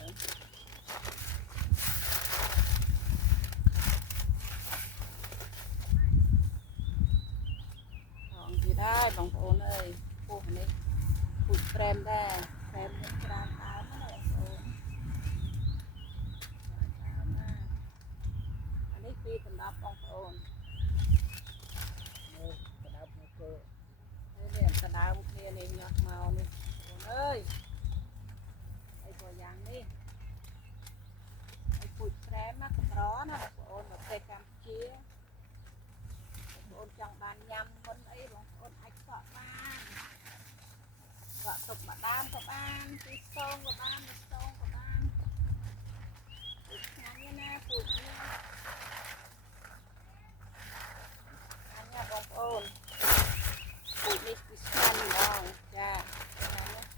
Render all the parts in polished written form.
ទៅបងទៀតហើយបងប្អូនអើយពោះនេះពូជប្រេមដែរប្រេមមានច្រើនដើមណាបងប្អូនដើមណាអានេះពីដំណប់បងប្អូនមើលដំណប់មកគេនេះដំដើមគ្នានេះញាស់មកនេះបងអើយអីក៏យ៉ាងនេះពូជប្រេមណាកម្រណាបងប្អូនប្រទេសកម្ពុជាបងប្អូនចង់បានញ៉ាំមុនអីបងប្អូនអាចកក់បានកក់ទុកមកដើមក៏បានទីស្ទងក៏បានទីស្ទងក៏បានពូជឆ្ងាញ់ណាពូជនេះឆ្ងាញ់ណាបងប្អូនពូជនេះគឺឆ្ងាញ់ហ្មងចាឆ្ងាញ់ណា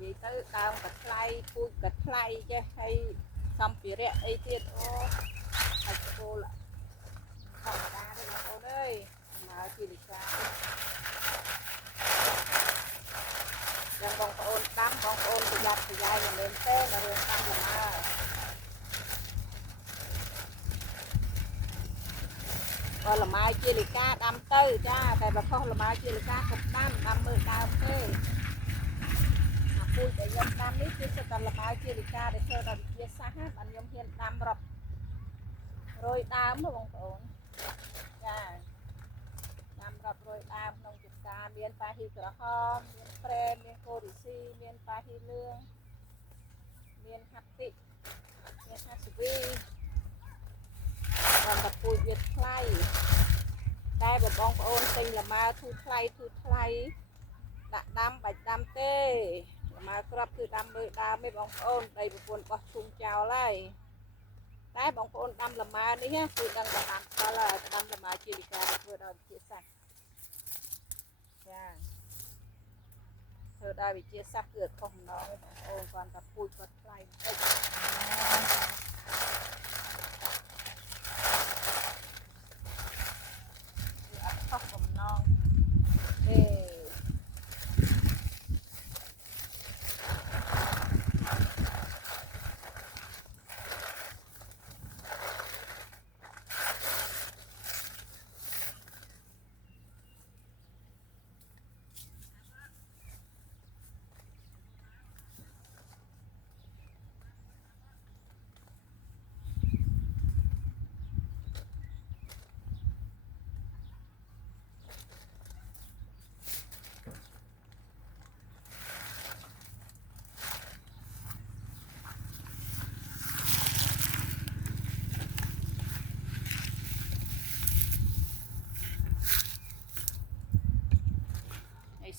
និយាយទៅដើមក៏ថ្លៃពូជក៏ថ្លៃចេះហើយសម្ភារៈអីទៀតអូហើយគោលធម្មតាទេបងប្អូនអើយមកជាលិកាយ៉ាងបងប្អូនដាំបងប្អូនប្រយ័ត្នប្រយែងមែនទេនៅរឿងដាំលម៉ើបើលម៉ើជាលិកាដាំទៅចាតែបើខុសលម៉ើជាលិកាកុំដាំមើលដើមទេពូជដែលខ្ញុំដាំនេះគឺសិតតែលម៉ើជាលិកាដែលធ្វើដោយវិទ្យាសាស្ត្រណាបាទខ្ញុំហ៊ានដាំរាប់រយដើមបងប្អូនចាដាំរាប់រយដើមក្នុងចម្ការមានប៉ាហ៊ីក្រហមមានប្រេមមានកូរីស៊ីមានប៉ាហ៊ីលឿងមានហាត់តិមានហាស្វីcòn tập pui việt thay đây bàបងប្អូនទិញលម៉ើធូរថ្លៃដាក់ដាំបាច់ដាំទេលម៉ើក្របគឺដាំមើលដើមឯងបងប្អូនដីប្រពន្ធបោះធុំចោលហើយតែបងប្អូនដាំលម៉ើនេះគឺដឹងតែដាំផ្ទាល់ហើយដាំលម៉ើជាលិកាធ្វើដោយវិទ្យាសាស្ត្រចាធ្វើដោយវិទ្យាសាស្ត្រគឺអត់ខុសម្ដងទេបងប្អូនគាត់តែពូជគាត់ថ្លៃបន្តិចខុសបំណងទេ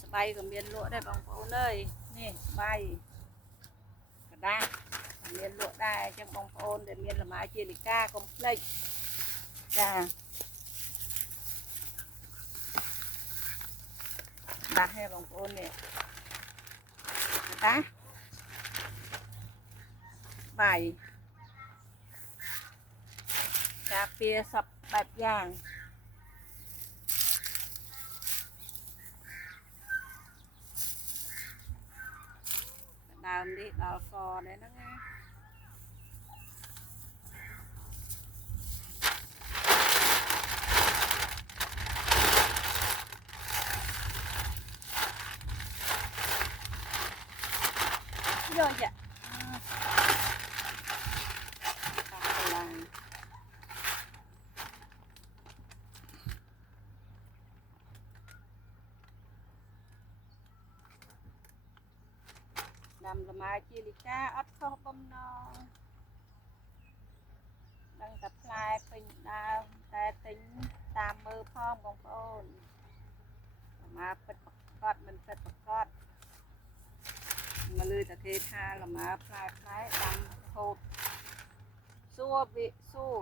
ស្បៃក៏មានលក់ដែរបងប្អូនអើយនេះស្បៃกระดาษមានលក់ដែរអញ្ចឹងបងប្អូនដែលមានលម៉ើជាលិកាកុំភ្លេចចាដាស់ឲ្យបងប្អូននេះដាស់ស្បៃការពារសពបែបយ៉ាងដើមនេះដល់កដែរហ្នឹងណាយកចាដាំលម៉ើជាលិកាអត់ខុសបំណងដឹងតែផ្លែពេញដើមតែទិញតាមមើលផងបងប្អូនលម៉ើពិតប្រកបមិនពិតប្រកបមកលើតែគេថាលម៉ើផ្លែដាំហូតសួរវិសួរ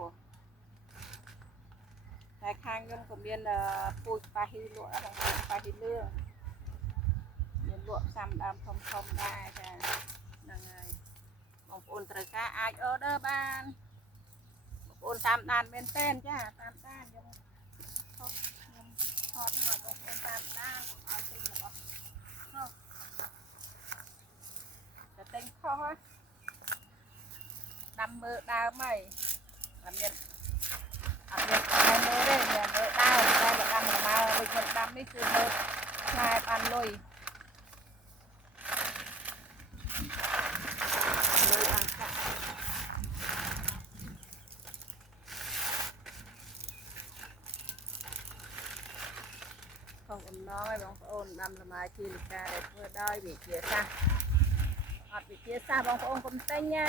តែខាងខ្ញុំក៏មានពូជប៉ាហ៊ីលក់បងប្អូនប៉ាហ៊ីលឿងមានលក់ផ្សំដើមធំដែរចាហ្នឹងហើយបងប្អូនត្រូវការអាច order បានបងប្អូ អូនតាមដានមែនតែនចាតាមដានខ្ញុំថតឲ្យបងប្អូនតាមដានឲ្យទិញរបស់នោះតែទិញខុសដាំមើលដើមហើយអត់មានតែមើលទេមើលដើមតែដាំលម៉ើដូចខ្ញុំដាំនេះគឺមើលផ្លែបានលុយបានកាក់ของអំណងឲ្យបងប្អូនដាំលម៉ើជាលិកាដែលធ្វើដោយវិទ្យាសាស្ត្រអត់វិទ្យាសាស្ត្របងប្អូនកុំទិញណា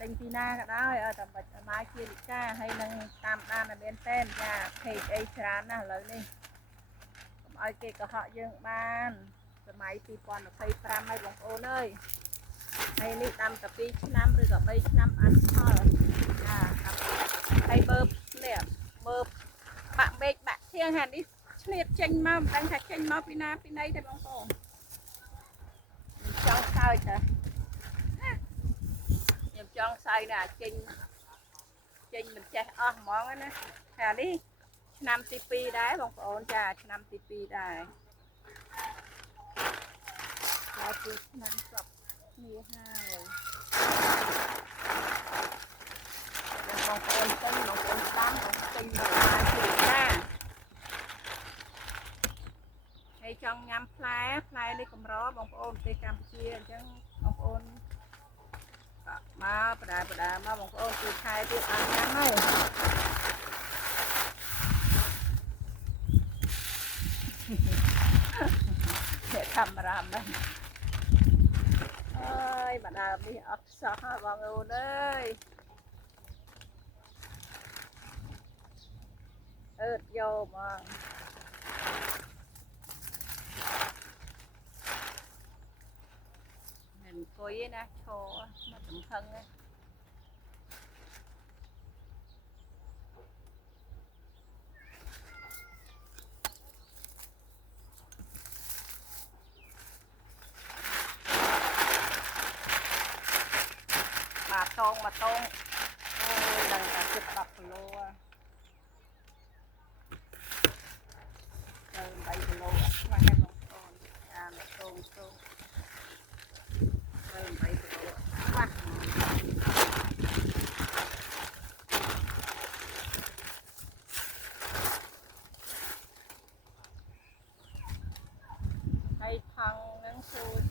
ទិញពីណាក៏ដោយឲ្យតែលម៉ើជាលិកាហើយនឹងតាមដានឲ្យមែនតែនចាเพจអីច្រើនណាស់ឥឡូវនេះកុំឲ្យគេកុហកយើងបានសម័យ2025ហើយបងប្អូនអើយហើយនេះដាំតែ2ឆ្នាំឬក៏3ឆ្នាំបានផលចាហើយមើលនេះមើលបាក់មេឃបាក់ធៀងហានេះឆ្លៀតចេញមកមិនដឹងថាចេញមកពីណាពីណីទេបងប្អូនចង់សើចតាខ្ញុំចង់សើចណាចេញមិនចេះអស់ហ្មងណាថានេះឆ្នាំទី2ដែរបងប្អូនចាឆ្នាំទី2ដែរហើយ2ឆ្នាំសពគ្នាហើយបងប្អូនទិញបងប្អូនដាំបងទិញមកបានជាណាហើយចង់ញ៉ាំផ្លែនេះកម្របងប្អូនប្រទេសកម្ពុជាអញ្ចឹងបងប្អូនមកបដាមកបងប្អូនគឺខែទៀតបានញ៉ាំហើយអ្នកកាមេរ៉ាមែនអើយបដានេះអត់សោះហើយបងប្អូនអើយអឺតយកមកមិនអង្គុយទេណាឈរមកសំខឹងណាមកតងអូយដល់តែជិត10គីឡូទៅ3គីឡូអត់ខ្វះទេបងប្អូនអាមកតងទៅ3គីឡូខ្វះហើយថងនឹងសួរ